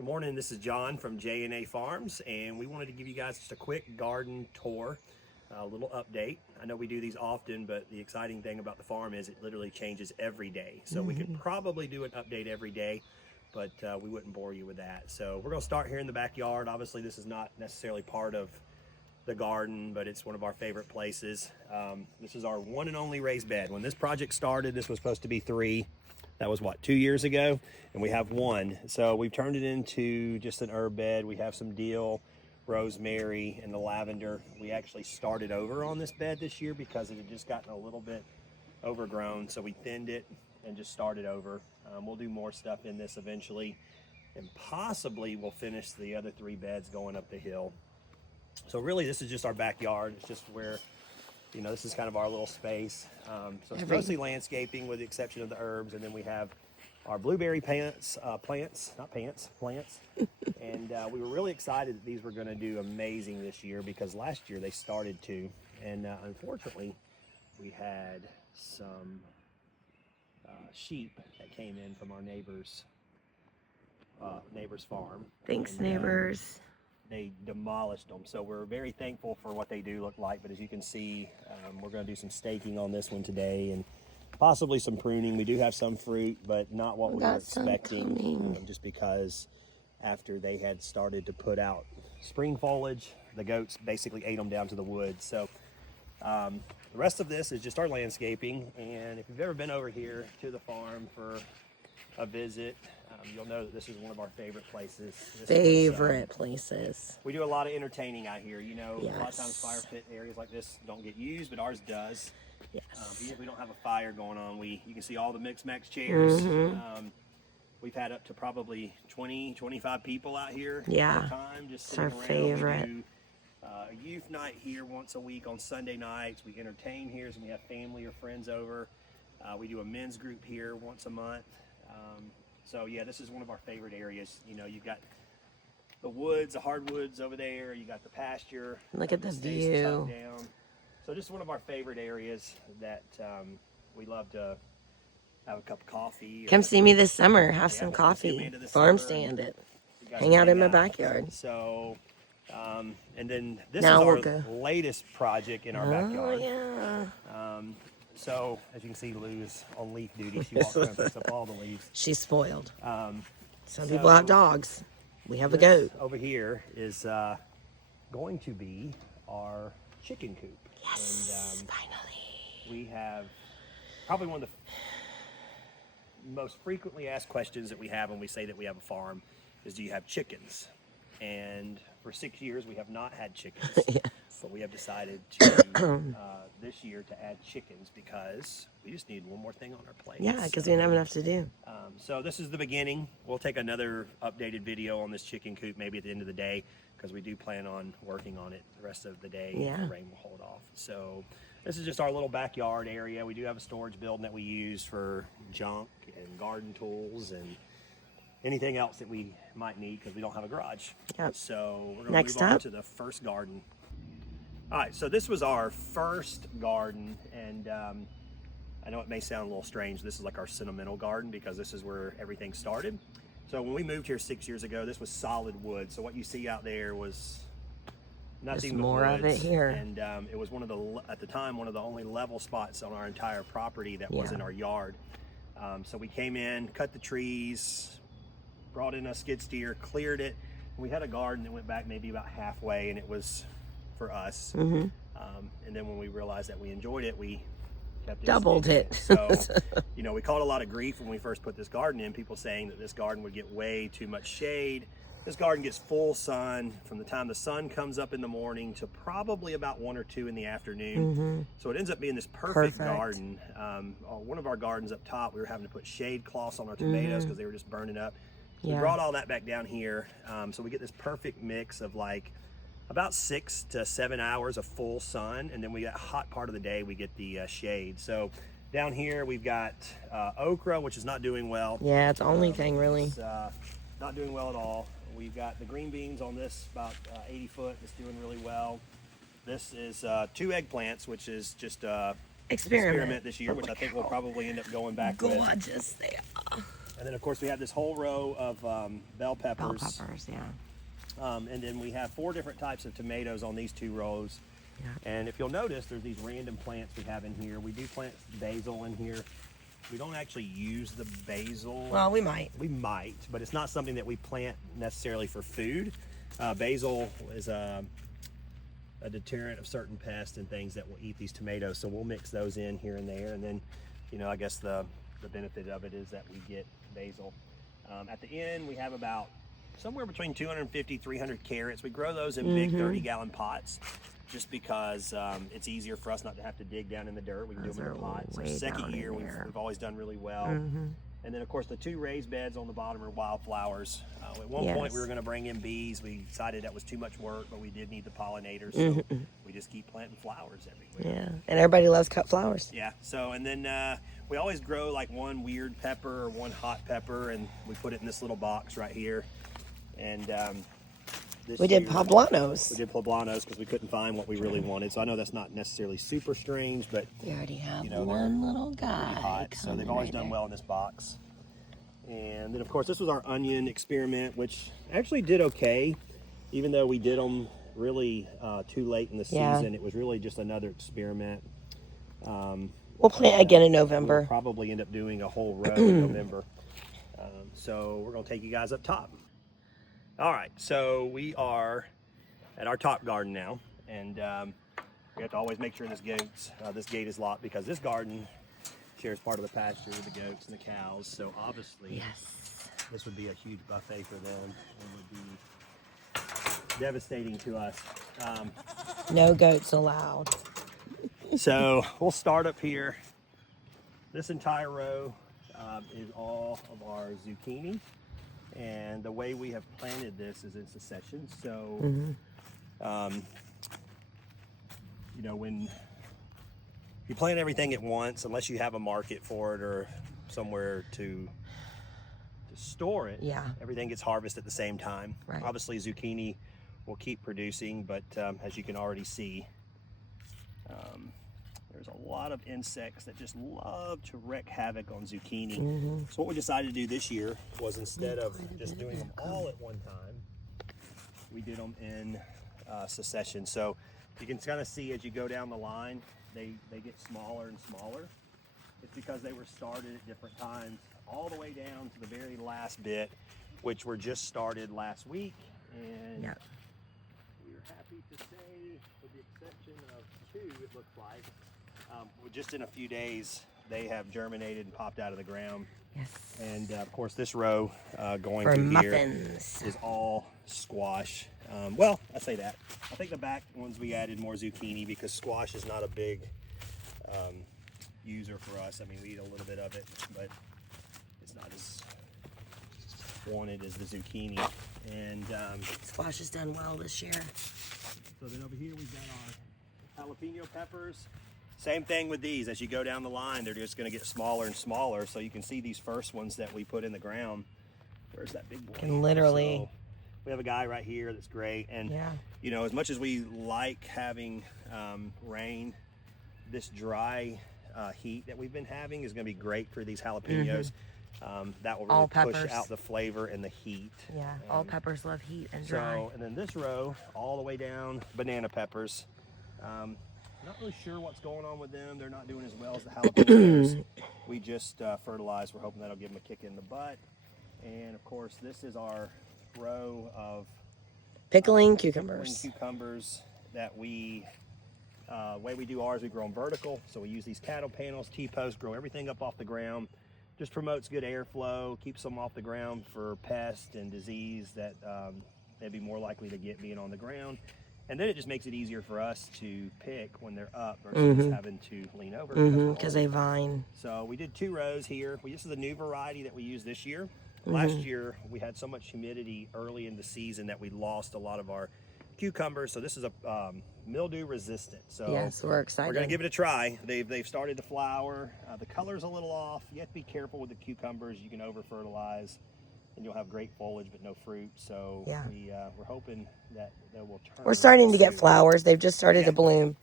Good morning, this is John from J&A Farms, and we wanted to give you guys just a quick garden tour, a little update. I know we do these often, but the exciting thing about the farm is it literally changes every day. So we could probably do an update every day, but we wouldn't bore you with that. So we're gonna start here in the backyard. Obviously this is not necessarily part of the garden, but it's one of our favorite places. This is our one and only raised bed. When this project started, this was supposed to be 3. That was what, 2 years ago? And we have 1. So we've turned it into just an herb bed. We have some dill, rosemary, and the lavender. We actually started over on this bed this year because it had just gotten a little bit overgrown. So we thinned it and just started over. We'll do more stuff in this eventually. And possibly we'll finish the other 3 beds going up the hill. So really this is just our backyard. It's just where, you know, this is kind of our little space. So it's mostly landscaping with the exception of the herbs. And then we have our blueberry plants. And we were really excited that these were gonna do amazing this year because last year they started to. And unfortunately, we had some sheep that came in from our neighbor's farm. Thanks, and, neighbors. They demolished them, so we're very thankful for what they do look like. But as you can see, we're going to do some staking on this one today and possibly some pruning. We do have some fruit, but not what we were expecting, just because after they had started to put out spring foliage, the goats basically ate them down to the woods. So the rest of this is just our landscaping, and if you've ever been over here to the farm for a visit, you'll know that this is one of our favorite places. Places. We do a lot of entertaining out here. You know, Yes. A lot of times fire pit areas like this don't get used, but ours does. Yes. Even if we don't have a fire going on, you can see all the mix-max chairs. We've had up to probably 20, 25 people out here at a time, just sitting our around. favorite. We do a youth night here once a week on Sunday nights. We entertain here, so we have family or friends over. We do a men's group here once a month. So yeah, this is one of our favorite areas. You know, you've got the woods, the hardwoods over there. You got the pasture. Look at the estates view. tucked down. So just one of our favorite areas that we love to have a cup of coffee. Come see me this summer. Have some come see me coffee. into the Farm summer stand it. You guys Hang can out in my backyard. So, and then this Now is we'll our go. latest project in our Oh, backyard. yeah. So as you can see, Lou's on leaf duty. She walks around and picks up all the leaves. She's spoiled. Some so people have dogs. We have a goat. Over here is going to be our chicken coop. Yes, And finally. we have probably one of the most frequently asked questions that we have when we say that we have a farm is, do you have chickens? And for 6 years we have not had chickens. Yes. But we have decided to this year to add chickens because we just need one more thing on our plate. Yeah, because we don't have enough to do. So this is the beginning. We'll take another updated video on this chicken coop maybe at the end of the day because we do plan on working on it the rest of the day. Yeah. The rain will hold off. So this is just our little backyard area. We do have a storage building that we use for junk and garden tools and anything else that we might need because we don't have a garage. Yep. So we're going to move on to the first garden. All right, so this was our first garden, and I know it may sound a little strange. This is like our sentimental garden because this is where everything started. So when we moved here 6 years ago, this was solid wood. So what you see out there was nothing but more of it woods. here. And it was at the time, one of the only level spots on our entire property that was in our yard. So we came in, cut the trees, brought in a skid steer, cleared it. We had a garden that went back maybe about halfway, and it was for us. And then when we realized that we enjoyed it, we kept doubled it. So, you know, we caught a lot of grief when we first put this garden in, people saying that this garden would get way too much shade. This garden gets full sun from the time the sun comes up in the morning to probably about 1 or 2 in the afternoon. So it ends up being this perfect garden. One of our gardens up top, we were having to put shade cloths on our tomatoes because they were just burning up. So we brought all that back down here. So we get this perfect mix of like about 6 to 7 hours of full sun, and then we got hot part of the day we get the shade. So down here we've got okra, which is not doing well. Yeah, it's the only thing really. It's not doing well at all. We've got the green beans on this about 80 foot. It's doing really well. This is 2 eggplants, which is just experiment this year, which I think we'll probably end up going back with. Gorgeous they are. And then, of course, we have this whole row of bell peppers. Bell peppers, yeah. And then we have 4 different types of tomatoes on these 2 rows. Yeah. And if you'll notice, there's these random plants we have in here. We do plant basil in here. We don't actually use the basil. Well, we might. We might, but it's not something that we plant necessarily for food. Basil is a deterrent of certain pests and things that will eat these tomatoes. So we'll mix those in here and there. And then, you know, I guess the benefit of it is that we get basil. At the end, we have about somewhere between 250, 300 carrots. We grow those in big 30-gallon pots just because it's easier for us not to have to dig down in the dirt. We can do them in the pots. Our second year, we've always done really well. And then, of course, the 2 raised beds on the bottom are wildflowers. At one point, we were going to bring in bees. We decided that was too much work, but we did need the pollinators, so we just keep planting flowers everywhere. Yeah, and everybody loves cut flowers. Yeah, so, and then we always grow like 1 weird pepper or 1 hot pepper, and we put it in this little box right here. And we did poblanos. We did poblanos because we couldn't find what we really wanted. So I know that's not necessarily super strange, but We already have you know, one little guy. hot, so they've always done well in this box. And then, of course, this was our onion experiment, which actually did okay, even though we did them really too late in the season. It was really just another experiment. We'll plant again in November. We'll probably end up doing a whole row in November. So we're going to take you guys up top. All right, so we are at our top garden now, and we have to always make sure this gate is locked because this garden shares part of the pasture with the goats and the cows. So obviously, this would be a huge buffet for them and would be devastating to us. No goats allowed. So we'll start up here. This entire row is all of our zucchini. And the way we have planted this is in succession. So, you know, when you plant everything at once, unless you have a market for it or somewhere to store it, everything gets harvested at the same time. Right. Obviously, zucchini will keep producing, but as you can already see, there's a lot of insects that just love to wreak havoc on zucchini. So what we decided to do this year was, instead of just doing them all at one time, we did them in succession. So you can kind of see as you go down the line, they get smaller and smaller. It's because they were started at different times, all the way down to the very last bit, which were just started last week. And we're happy to say, with the exception of 2, it looks like, just in a few days, they have germinated and popped out of the ground. And of course, this row going through here is all squash. Well, I say that. I think the back ones we added more zucchini because squash is not a big user for us. I mean, we eat a little bit of it, but it's not as wanted as the zucchini. And Squash has done well this year. So then over here we've got our jalapeno peppers. Same thing with these. As you go down the line, they're just going to get smaller and smaller. So you can see these first ones that we put in the ground. There's that big boy. Can literally. So we have a guy right here that's great. And you know, as much as we like having rain, this dry heat that we've been having is going to be great for these jalapenos. That will really push out the flavor and the heat. All peppers love heat and dry. So, and then this row, all the way down, banana peppers. Not really sure what's going on with them. They're not doing as well as the jalapenos. We just fertilized. We're hoping that'll give them a kick in the butt. And of course, this is our row of pickling cucumbers. That we, way we do ours, we grow them vertical. So we use these cattle panels, T-posts, grow everything up off the ground. Just promotes good airflow, keeps them off the ground for pests and disease that they'd be more likely to get being on the ground. And then it just makes it easier for us to pick when they're up versus having to lean over. Because they vine. So we did 2 rows here. This is a new variety that we used this year. Last year, we had so much humidity early in the season that we lost a lot of our cucumbers. So this is a mildew resistant. So yes, we're excited. We're going to give it a try. They've started to flower. The color's a little off. You have to be careful with the cucumbers. You can over fertilize and you'll have great foliage but no fruit. So we're hoping that they will turn. We're starting to get flowers. They've just started to bloom.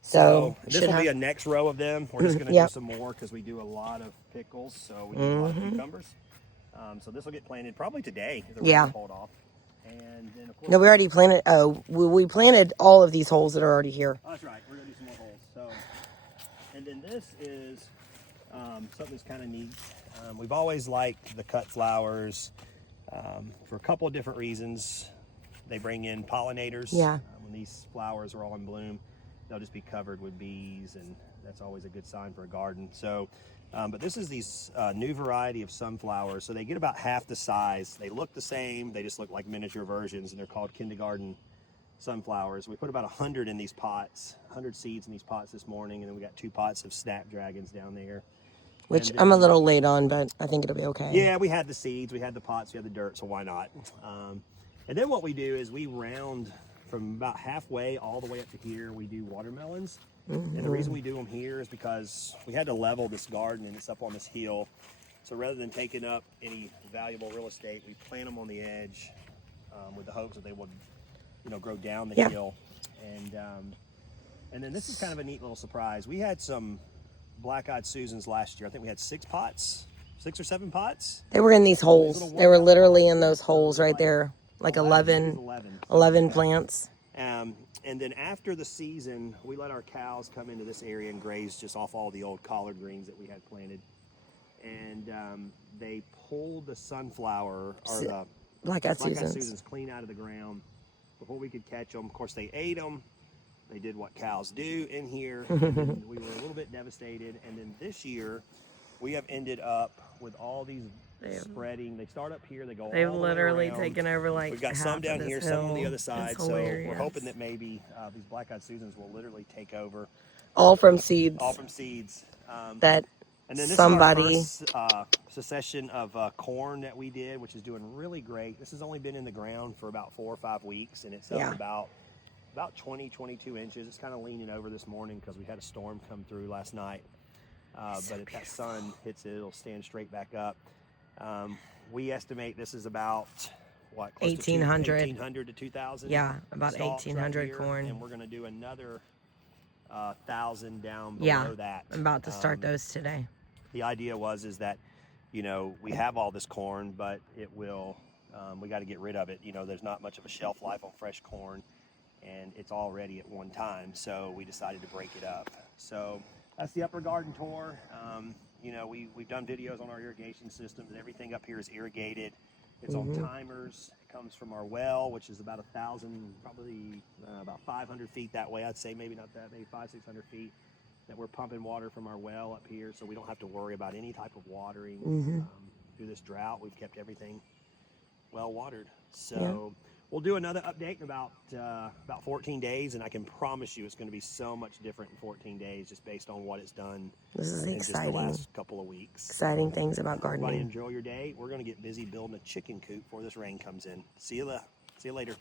So this will be a next row of them. We're just going to do some more because we do a lot of pickles. So we do a lot of cucumbers. So this will get planted probably today. If the Yeah. rain's hold off. And then of course. No, we already planted. Oh, we planted all of these holes that are already here. Oh, that's right. We're gonna do some more holes. So, and then this is something that's kind of neat. We've always liked the cut flowers for a couple of different reasons. They bring in pollinators. Yeah. When these flowers are all in bloom, they'll just be covered with bees, and that's always a good sign for a garden. So, but this is these new variety of sunflowers. So they get about half the size. They look the same. They just look like miniature versions, and they're called kindergarten sunflowers. We put about 100 in these pots, 100 seeds in these pots this morning, and then we got 2 pots of snapdragons down there. Which And I'm a then, little late on, but I think it'll be okay. yeah, we had the seeds, we had the pots, we had the dirt, so why not? And then what we do is we round from about halfway all the way up to here. We do watermelons. And the reason we do them here is because we had to level this garden, and it's up on this hill. So rather than taking up any valuable real estate, we plant them on the edge with the hopes that they would, grow down the hill. And then this is kind of a neat little surprise. We had some black-eyed Susans last year. I think we had 6 pots, 6 or 7 pots. They were in these holes. They were literally in those holes right there, like 11 plants. And then after the season, we let our cows come into this area and graze just off all the old collard greens that we had planted. And they pulled the sunflower, or the black-eyed Susans clean out of the ground before we could catch them. Of course, they ate them. They did what cows do in here. And we were a little bit devastated. And then this year, we have ended up with all these spreading. They start up here. They go all the way around. They've literally taken over like We've got some down here, some on the other side. So hilarious. we're hoping that maybe these black-eyed Susans will literally take over. All from seeds. All from seeds. That and then this somebody. is our first succession of corn that we did, which is doing really great. This has only been in the ground for about 4 or 5 weeks, and it's up about 20, 22 inches. It's kind of leaning over this morning because we had a storm come through last night. But if that sun hits it, it'll stand straight back up. We estimate this is about, what, close 1,800 to 2,000? Yeah, about 1,800 right corn. And we're going to do another 1,000 down below that. I'm about to start those today. The idea is that, we have all this corn, but it will, we got to get rid of it. There's not much of a shelf life on fresh corn, and it's all ready at one time. So we decided to break it up. So that's the upper garden tour. We've done videos on our irrigation systems, and everything up here is irrigated. It's on timers. It comes from our well, which is about 1,000, probably about 500 feet that way. I'd say maybe not that, maybe 500-600 feet. That we're pumping water from our well up here, so we don't have to worry about any type of watering. Through this drought, we've kept everything well watered. So we'll do another update in about 14 days, and I can promise you it's going to be so much different in 14 days just based on what it's done in just the last couple of weeks. Exciting things about gardening. Everybody enjoy your day. We're going to get busy building a chicken coop before this rain comes in. See you later.